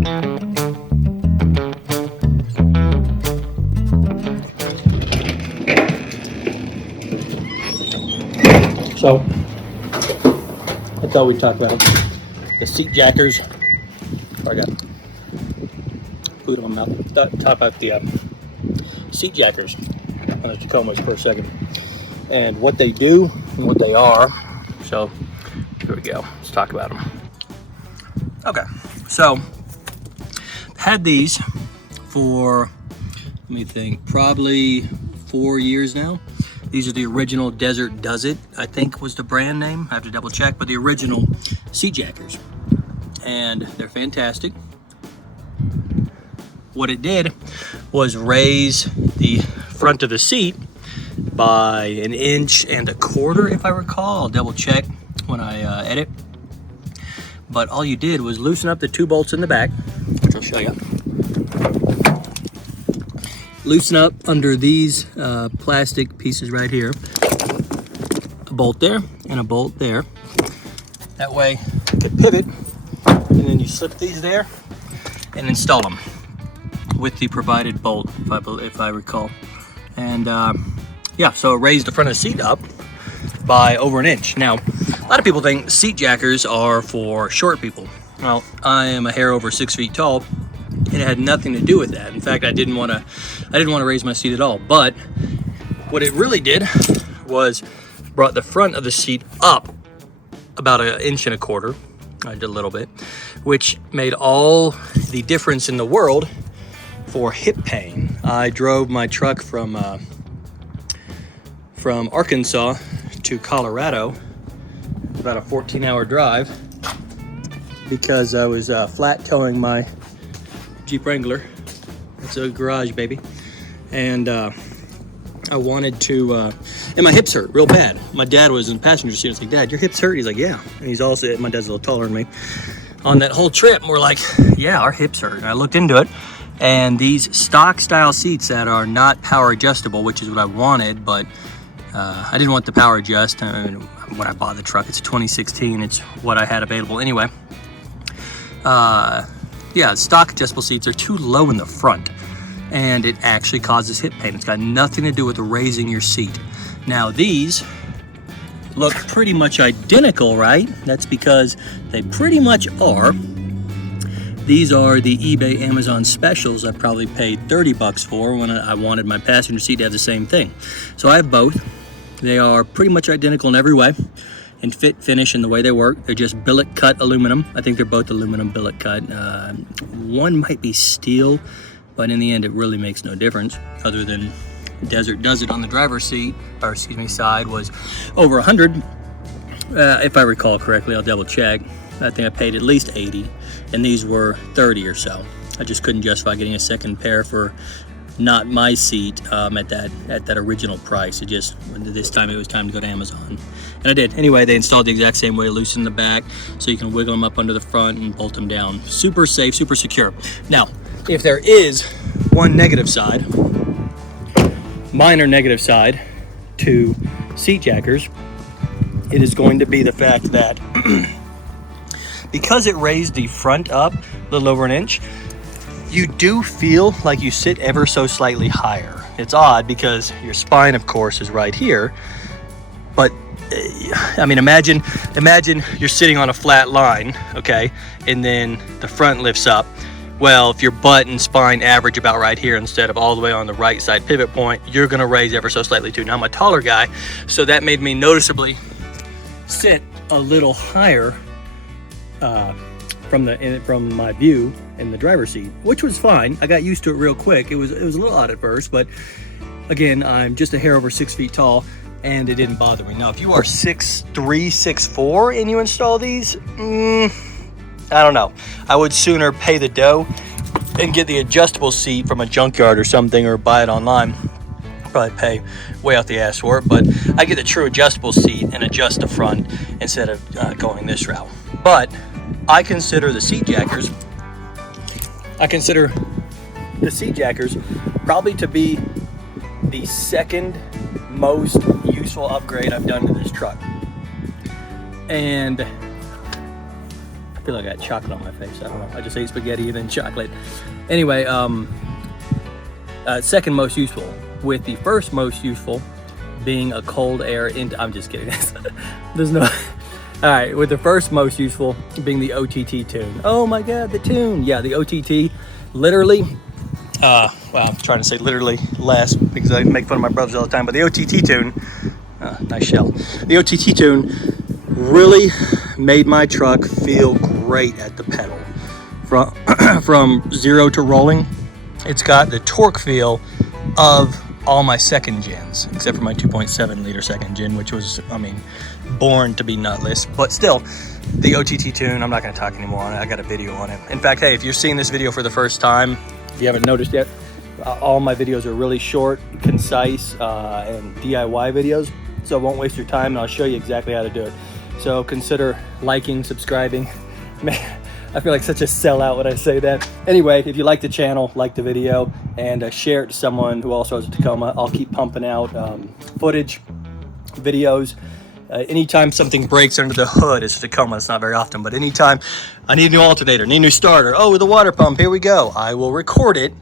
So, I thought we'd talk about the seat jackers. I got food in my mouth. Talk about the seat jackers on the Tacomas for a second, and what they do and what they are. So, here we go. Let's talk about them. Okay, so had these for, let me think, probably 4 years now. These are the original Desert Does It, I think was the brand name. I have to double check, but the original seat jackers. And they're fantastic. What it did was raise the front of the seat by 1.25 inches, if I recall. I'll double check when I edit. But all you did was loosen up the 2 bolts in the back, which I'll show you. Loosen up under these plastic pieces right here. A bolt there and a bolt there. That way you can pivot, and then you slip these there and install them with the provided bolt, if I recall. And yeah, so it raised the front of the seat up by over 1 inch. Now, a lot of people think seat jackers are for short people. Well, I am a hair over 6 feet tall, and it had nothing to do with that. In fact, I didn't want to raise my seat at all. But what it really did was brought the front of the seat up about 1.25 inches. I did a little bit, which made all the difference in the world for hip pain. I drove my truck from Arkansas to Colorado, about a 14-hour drive, because I was flat towing my Jeep Wrangler. It's a garage, baby. And I wanted to, and my hips hurt real bad. My dad was in the passenger seat. I was like, Dad, your hips hurt? He's like, yeah. And he's also, my dad's a little taller than me. On that whole trip, we're like, yeah, our hips hurt. And I looked into it, and these stock style seats that are not power adjustable, which is what I wanted, but I didn't want the power adjust. I mean, when I bought the truck, it's 2016. It's what I had available anyway. Yeah, stock adjustable seats are too low in the front, and it actually causes hip pain. It's got nothing to do with raising your seat. Now, these look pretty much identical, right? That's because they pretty much are. These are the eBay Amazon specials I probably paid $30 for when I wanted my passenger seat to have the same thing. So I have both. They are pretty much identical in every way, in fit, finish, and the way they work. They're just billet cut aluminum. I think they're both aluminum billet cut. One might be steel, but in the end it really makes no difference, other than Desert Does It on the driver's seat, or excuse me, side was over 100. If I recall correctly, I'll double check. I think I paid at least 80, and these were 30 or so. I just couldn't justify getting a second pair for not my seat at that original price. It just, this time it was time to go to Amazon, and I did. Anyway, they installed the exact same way, loosen the back so you can wiggle them up under the front and bolt them down. Super safe, super secure. Now, if there is one negative side, minor negative side to seat jackers, it is going to be the fact that because it raised the front up a little over 1 inch, you do feel like you sit ever so slightly higher. It's odd because your spine, of course, is right here. But I mean, imagine you're sitting on a flat line, okay, and then the front lifts up. Well, if your butt and spine average about right here instead of all the way on the right side pivot point, you're gonna raise ever so slightly too. Now, I'm a taller guy, so that made me noticeably sit a little higher from my view in the driver's seat, which was fine. I got used to it real quick. It was a little odd at first, but again, I'm just a hair over 6 feet tall, and it didn't bother me. Now, if you are 6'3", 6'4", and you install these, I don't know. I would sooner pay the dough and get the adjustable seat from a junkyard or something, or buy it online. Probably pay way out the ass for it, but I get the true adjustable seat and adjust the front instead of going this route. But I consider the seat jackers probably to be the second most useful upgrade I've done to this truck. And I feel like I got chocolate on my face. I don't know. I just ate spaghetti and then chocolate. Anyway, second most useful, with the first most useful being a cold air I'm just kidding. There's no. All right, with the first most useful being the OTT tune. Oh my God, the tune. Yeah, the OTT, literally. Well, I'm trying to say literally less because I make fun of my brothers all the time. But the OTT tune, nice shell. The OTT tune really made my truck feel great at the pedal. From zero to rolling, it's got the torque feel of all my second gens, except for my 2.7 liter second gen, which was, I mean, born to be nutless. But still, the OTT tune, I'm not going to talk anymore on it. I got a video on it. In fact, hey, if you're seeing this video for the first time, if you haven't noticed yet, all my videos are really short, concise, and DIY videos, so I won't waste your time, and I'll show you exactly how to do it. So consider liking, subscribing. Man, I feel like such a sellout when I say that. Anyway, if you like the channel, like the video, and share it to someone who also has a Tacoma. I'll keep pumping out footage, videos. Anytime something breaks under the hood, it's a Tacoma. It's not very often, but anytime I need a new alternator, need a new starter. Oh, with a water pump, here we go. I will record it.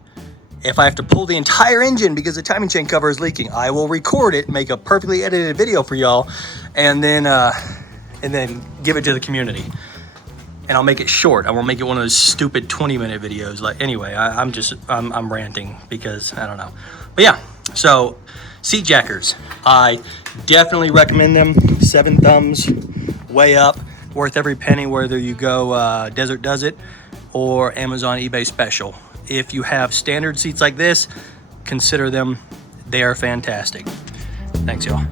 If I have to pull the entire engine because the timing chain cover is leaking, I will record it, make a perfectly edited video for y'all, and then give it to the community. And I'll make it short. I won't make it one of those stupid 20-minute videos. Like, anyway, I'm ranting because I don't know. But yeah, so seat jackers, I definitely recommend them. 7 thumbs, way up, worth every penny, whether you go Desert Does It or Amazon eBay special. If you have standard seats like this, consider them. They are fantastic. Thanks, y'all.